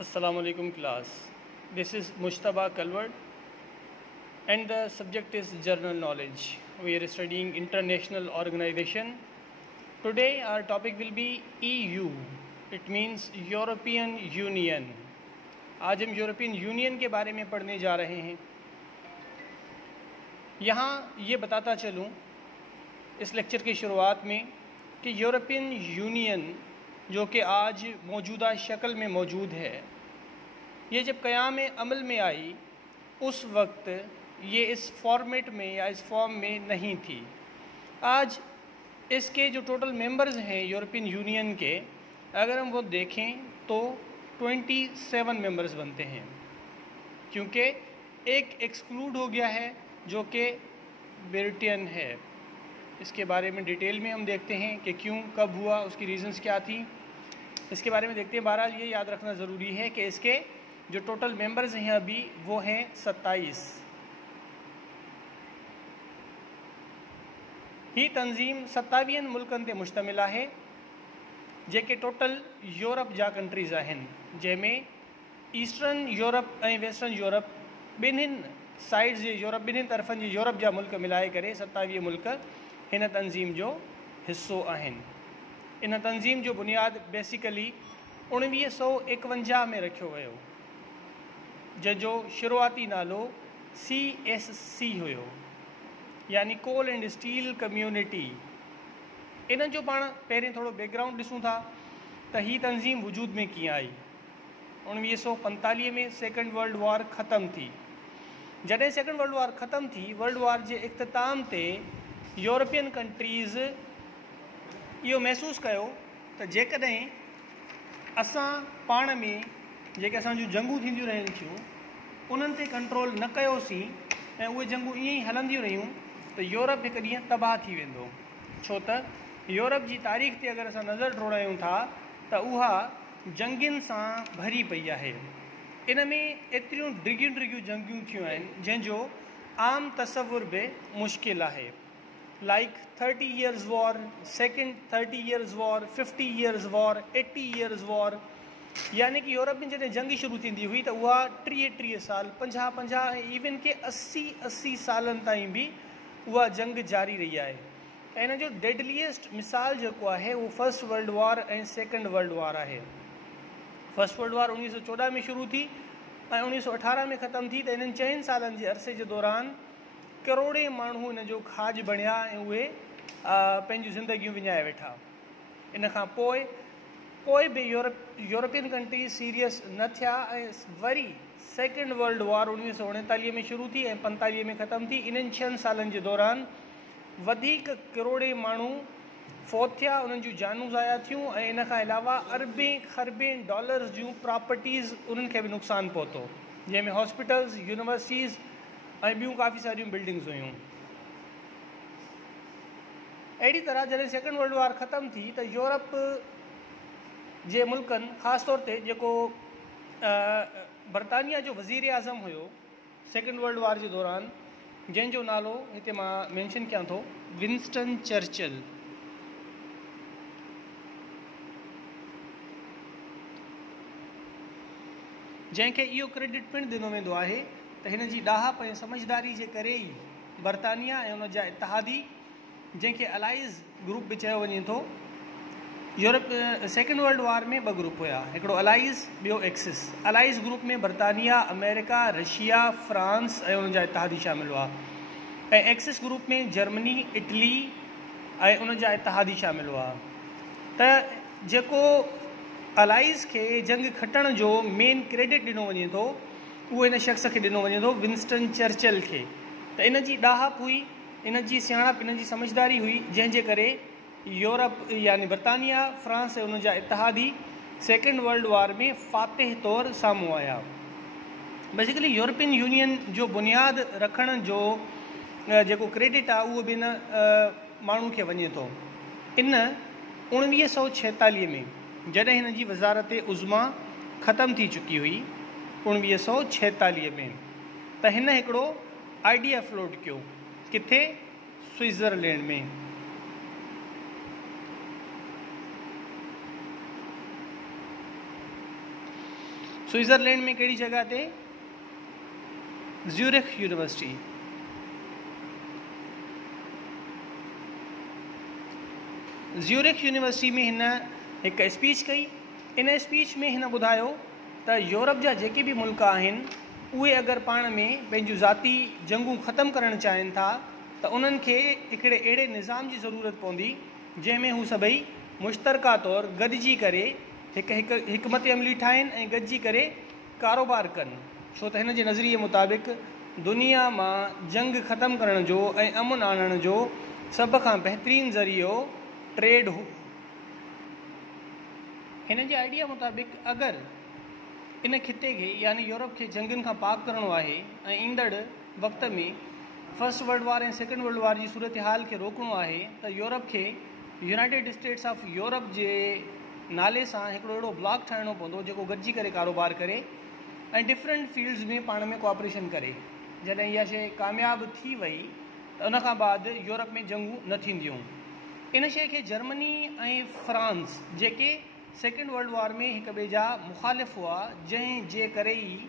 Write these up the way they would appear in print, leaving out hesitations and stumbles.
Assalamu alaikum class. This is Mushtaba Kalwad and the subject is general knowledge. We are studying international organization. Today our topic will be EU. It means European Union. आज हम European Union के बारे में पढ़ने जा रहे हैं। यहाँ ये बताता चलूँ इस लेक्चर की शुरुआत में कि यूरोपियन यूनियन जो कि आज मौजूदा शक्ल में मौजूद है, ये जब क़याम अमल में आई उस वक्त ये इस फॉर्मेट में या इस फॉर्म में नहीं थी। आज इसके जो टोटल मेंबर्स हैं यूरोपियन यूनियन के, अगर हम वो देखें तो 27 मेंबर्स बनते हैं, क्योंकि एक एक्सक्लूड हो गया है जो कि ब्रिटेन है। इसके बारे में डिटेल में हम देखते हैं कि क्यों, कब हुआ, उसकी रीजंस क्या थी, इसके बारे में देखते हैं। बहरहाल ये याद रखना ज़रूरी है कि इसके जो टोटल मेंबर्स हैं अभी वो हैं 27। ही तंजीम 27 मुल्कनि ते मुश्तमिल है जेके टोटल यूरोप जा कंट्रीज़ आहिनि, जंहिंमें ईस्टर्न यूरोप ऐं वेस्टर्न यूरोप ॿिन्हिनि साइड्स जे यूरोप, ॿिन्हिनि तरफ़नि जे यूरोप जा मुल्क मिलाए करे 27 मुल्क हिन तंज़ीम जो हिस्सो आहिनि। इन तंज़ीम जो बुनियाद बेसिकली 1951 में रखियो वियो, जंहिंजो शुरूआती नालो CSC हुयो, यानी कोल एंड स्टील कम्यूनिटी। इन जो पाण पहिरें थोरो बैकग्राउंड ॾिसूं था त ही तंज़ीम वजूद में कीअं आई। 1945 में सेकेंड वर्ल्ड वॉर ख़त्म थी। जॾहिं सेकेंड वर्ल्ड वॉर ख़त्म थी, वर्ल्ड वॉर जे इख़्तिताम ते यूरोपियन कंट्रीज़ इहो महसूसु कयो त जेकॾहिं असां पाण में जेके असांजूं जंगूं थींदियूं रहनि थियूं उन्हनि ते कंट्रोल न कयोसीं ऐं उहे जंगूं ईअं ई हलंदियूं रहियूं त यूरोप हिकु ॾींहुं तबाह थी वेंदो। छो त यूरोप जी तारीख़ ते अगरि असां नज़र टोड़ायूं था त उहा जंगियुनि सां भरी पई आहे। इन में एतिरियूं डिघियूं जंगियूं थियूं आहिनि जंहिंजो आम तसवुर बि मुश्किल आहे। लाइक 30 years war, second 30 years war, 50 years war, 80 years war, यानी कि यूरोप में जॾहिं जंग शुरू थींदी हुई त उहा 30 साल, 50 ऐं इवन के 80 सालनि ताईं बि उहा जंग जारी रही आहे। ऐं इन जो डेडलीएस्ट मिसाल जेको आहे उहो फर्स्ट वर्ल्ड वॉर ऐं सेकेंड वर्ल्ड वॉर आहे। फर्स्ट वर्ल्ड वॉर 1914 में शुरू थी ऐं 1918 में ख़त्म थी। त इन्हनि 4 सालनि जे अरसे जे दौरान करोड़े माण्हू इन जो खाज बणिया ऐं उहे पंहिंजूं ज़िंदगियूं विञाए वेठा। इन खां पोइ कोई बि यूरोपियन कंट्रीज़ सीरियस न थिया ऐं वरी सेकेंड वर्ल्ड वॉर 1939 में शुरू थी ऐं 45 में ख़त्म थी। इन्हनि 6 सालनि जे दौरान वधीक करोड़े माण्हू फौत थिया, उन्हनि जूं जानूं ज़ाया थियूं ऐं इन खां अलावा अरबें खरबें डॉलर्स जूं प्रॉपर्टीज़ उन्हनि खे बि नुक़सानु पहुतो, जंहिंमें हॉस्पिटल्स, यूनिवर्सिटीज़ ऐं ॿियूं काफ़ी सारियूं बिल्डिंग्स हुयूं। अहिड़ी तरह जॾहिं सेकेंड वर्ल्ड वॉर ख़त्म थी त यूरोप जे मुल्कनि, ख़ासि तौर ते जेको बरतानिया जो वज़ीर आज़म हुयो सेकेंड वर्ल्ड वॉर जे दौरान, जंहिंजो नालो हिते मां मेंशन कयां थो, विंस्टन चर्चिल। जंहिंखे इहो क्रेडिट पिणु ॾिनो वेंदो आहे त हिन जी ॾाहप ऐं समझदारी जे करे ई बरतानिया ऐं उन जा इतिहादी, जंहिंखे अलाइज़ ग्रुप बि चयो वञे थो, यूरोप सेकेंड वर्ल्ड वॉर में 2 ग्रुप हुया, हिकिड़ो अलाइज़, ॿियो एक्सिस। अलाइज़ ग्रुप में बरतानिया, अमेरिका, रशिया, फ्रांस ऐं उन जा इतिहादी शामिल हुआ, ऐं एक्सिस ग्रुप में जर्मनी, इटली ऐं उन जा इतिहादी शामिल हुआ। त जेको अलाइज़ खे जंग खटण जो मेन क्रेडिट ॾिनो वञे थो उहो इन शख़्स खे ॾिनो वञे थो, विंस्टन चर्चिल खे। त इन जी ॾाहप हुई, इन जी सियाणप, इन जी समझदारी हुई, जंहिंजे करे यूरोप यानी बरतानिया, फ्रांस ऐं उन जा इतिहादी सेकेंड वर्ल्ड वॉर में फ़ातिह तौरु साम्हूं आया। बेसिकली यूरोपियन यूनियन जो बुनियाद रखण जो जेको क्रेडिट आहे उहो बि इन माण्हू खे वञे थो। इन 1946 में जॾहिं हिन जी वज़ारत उज़्मा ख़त्म थी चुकी हुई, 1946 में, त हिन हिकिड़ो आइडिया फ्लोट कयो। किथे? स्विट्ज़रलैंड में। स्विट्ज़रलैंड में कहिड़ी जॻह ते? Zurich university. ज़्यूरिख यूनिवर्सिटी में हिन हिकु स्पीच कई। इन स्पीच में हिन ॿुधायो त यूरोप जा जेके बि मुल्क आहिनि उहे अगरि पाण में पंहिंजूं ज़ाती जंगूं ख़तमु करणु चाहिनि था त उन्हनि खे हिकिड़े अहिड़े निज़ाम जी ज़रूरत पवंदी जंहिंमें हू सभई मुश्तरका तौरु गॾिजी करे हिकमत अमली ठाहिनि ऐं गॾिजी करे कारोबार कनि। छो त हिन जे नज़रिए मुताबिक़ दुनिया मां जंग ख़तमु करण जो ऐं अमुन आणण जो सभ खां बहितरीनु ज़रियो ट्रेड हो। हिन जे आइडिया मुताबिक़ अगरि इन खिते खे यानी यूरोप खे जंगनि खां पाक करणो आहे ऐं ईंदड़ वक़्त में फर्स्ट वर्ल्ड वार ऐं सेकेंड वर्ल्ड वार जी सूरत हाल खे रोकणो आहे त यूरोप खे यूनाइटेड स्टेट्स ऑफ यूरोप जे नाले सां हिकिड़ो अहिड़ो ब्लॉक ठाहिणो पवंदो जेको गॾिजी करे कारोबार करे ऐं डिफरेंट फील्ड्स में पाण में कोऑपरेशन करे। जॾहिं इहा शइ कामयाबु थी वई त उन खां बाद यूरोप में जंगूं न थींदियूं। इन शइ खे जर्मनी ऐं फ्रांस जेके सेकेंड वर्ल्ड वार में हिक ॿिए जा मुखालिफ़ हुआ, जंहिं जे करे ई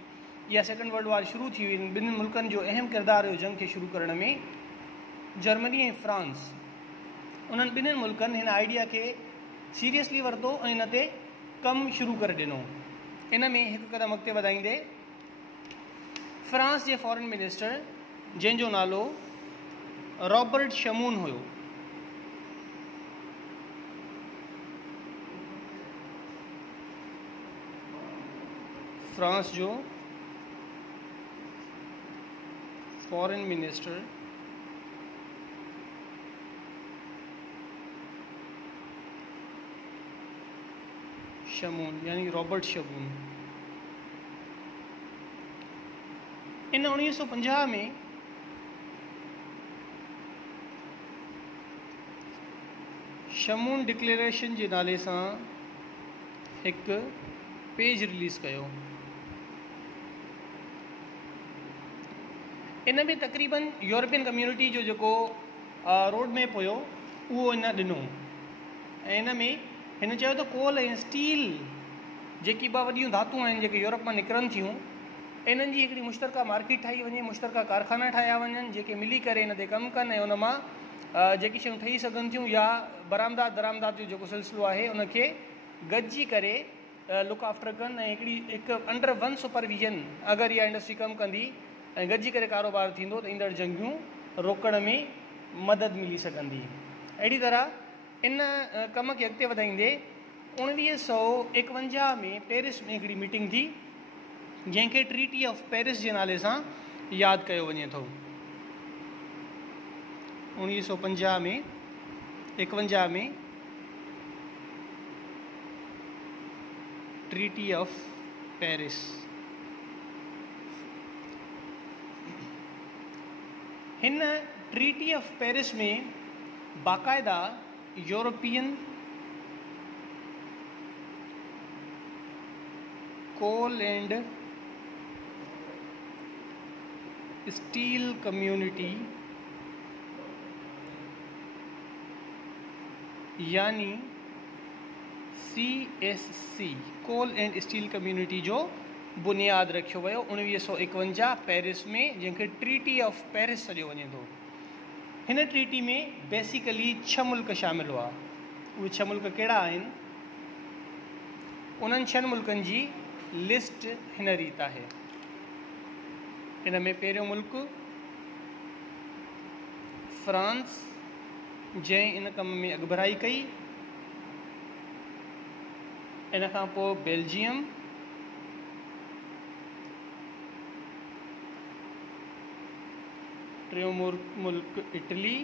इहा सेकेंड वर्ल्ड वार शुरू थी हुई, ॿिन्हिनि मुल्कनि जो अहम किरदारु हुयो जंग खे शुरू करण में, जर्मनी ऐं फ्रांस, उन्हनि ॿिन्हिनि मुल्कनि हिन आइडिया खे सीरियसली वरितो ऐं इन ते कमु शुरू करे ॾिनो। इन में हिकु क़दम अॻिते वधाईंदे फ्रांस जे फॉरेन मिनिस्टर जंहिंजो नालो रॉबर्ट शमून हुयो, फ्रांस जो फॉरेन मिनिस्टर शमून यानी रॉबर्ट शमून इन 1950 में शमून डिक्लेरेशन जे नाले सां हिकु पेज रिलीज़ कयो। इन में तक़रीबन यूरोपियन कम्यूनिटी जो जेको रोड मैप हुयो उहो इन ॾिनो ऐं इन में हिन चयो त कोल ऐं स्टील जेकी ॿ वॾियूं धातूं आहिनि जेके यूरोप मां निकिरनि थियूं, इन्हनि जी हिकिड़ी मुश्तरका मार्केट ठाही वञे, मुश्तरका कारखाना ठाहिया वञनि जेके मिली करे इन ते कमु कनि ऐं उन मां जेकी शयूं ठही सघनि थियूं या बरामदात दरामदात जो जेको सिलसिलो आहे उनखे गॾिजी करे लुक आफ्टर कनि ऐं हिकु अंडर वन सुपरविजन अगरि इहा इंडस्ट्री कमु कंदी ऐं गॾिजी करे कारोबार थींदो त ईंदड़ जंगियूं रोकण में मदद मिली सघंदी। अहिड़ी तरह इन कम खे अॻिते वधाईंदे 1951 में पेरिस में हिकिड़ी मीटिंग थी जंहिंखे ट्रीटी ऑफ पेरिस जे नाले सां यादि कयो वञे थो। 1951 में ट्रीटी ऑफ पेरिस। हिन ट्रीटी ऑफ पेरिस में बाकायदा European coal and steel community यानी CSC coal and steel community जो बुनियादु रखियो वियो 1951 पेरिस में, जंहिंखे ट्रीटी ऑफ पेरिस सॾियो वञे थो। हिन ट्रीटी में बेसिकली 6 मुल्क शामिल हुआ। उहे 6 मुल्क कहिड़ा आहिनि? उन्हनि 6 मुल्कनि जी लिस्ट हिन रीत आहे। इन में पहिरियों मुल्क फ्रांस, जंहिं इन कम में अॻुभराई कई। इन खां पोइ बेल्जियम, टियों मुल्क इटली,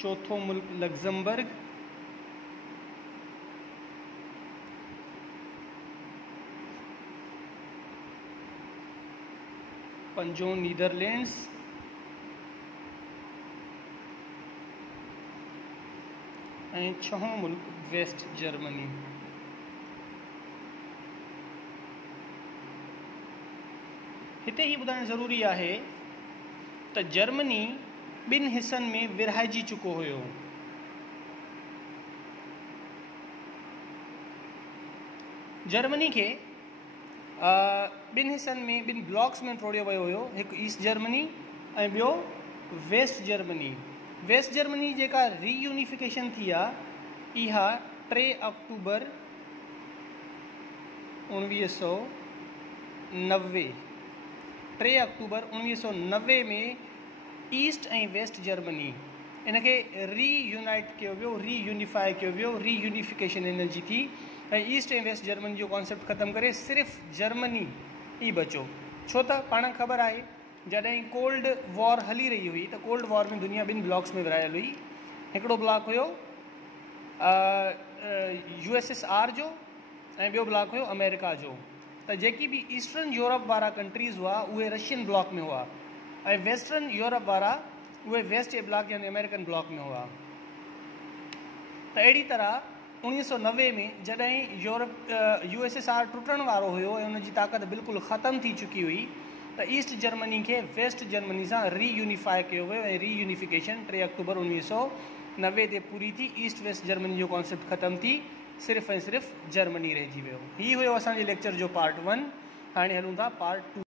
चौथों मुल्क लग्जमबर्ग, पंजों नीदरलैंड्स, ऐं 6हों मुल्क वेस्ट जर्मनी। हिते ही ॿुधाइणु ज़रूरी आहे त जर्मनी 2 हिसनि में विरहाइजी चुको हुयो। जर्मनी के ॿिनि हिस्सनि में, ॿिनि ब्लॉक्स में तोड़ियो वियो हुयो, हिकु ईस्ट जर्मनी ऐं ॿियो वेस्ट जर्मनी। वेस्ट जर्मनी जेका रीयूनिफिकेशन थी आहे इहा 3 अक्टूबर 1990 3 अक्टूबर 1990 में ईस्ट ऐं वेस्ट जर्मनी इन खे रीयूनाइट कयो वियो, रीयूनिफाई कयो वियो, रीयूनिफिकेशन इन जी थी ऐं ईस्ट ऐं वेस्ट जर्मनी जो कॉन्सेप्ट ख़तमु करे सिर्फ़ु जर्मनी ई बचो। छो त पाण ख़बर आहे जॾहिं कोल्ड वॉर हली रही हुई त कोल्ड वॉर में दुनिया ॿिनि ब्लॉक्स में विरायल हुई। हिकिड़ो ब्लॉक हुयो USSR जो ऐं ॿियो ब्लॉक हुयो अमेरिका जो। त जेकी बि ईस्टर्न यूरोप वारा कंट्रीज़ हुआ उहे रशियन ब्लॉक में हुआ ऐं वेस्टर्न यूरोप वारा उहे वेस्ट ए ब्लॉक यानी अमेरिकन ब्लॉक में हुआ। त अहिड़ी तरह 1990 में जॾहिं USSR टुटण वारो हुयो ऐं उनजी ताक़त बिल्कुलु ख़तमु थी चुकी हुई त ईस्ट जर्मनी खे वेस्ट जर्मनी सां रीयूनिफाई कयो वियो ऐं रीयूनिफिकेशन 3 अक्टूबर 1990 ते पूरी थी। ईस्ट वेस्ट जर्मनी जो कॉन्सेप्ट ख़तमु थी, सिर्फ़ु ऐं सिर्फ़ु जर्मनी रहिजी वियो। हीउ हुयो असांजे लेक्चर जो पार्ट 1। हाणे हलूं था पार्ट 2।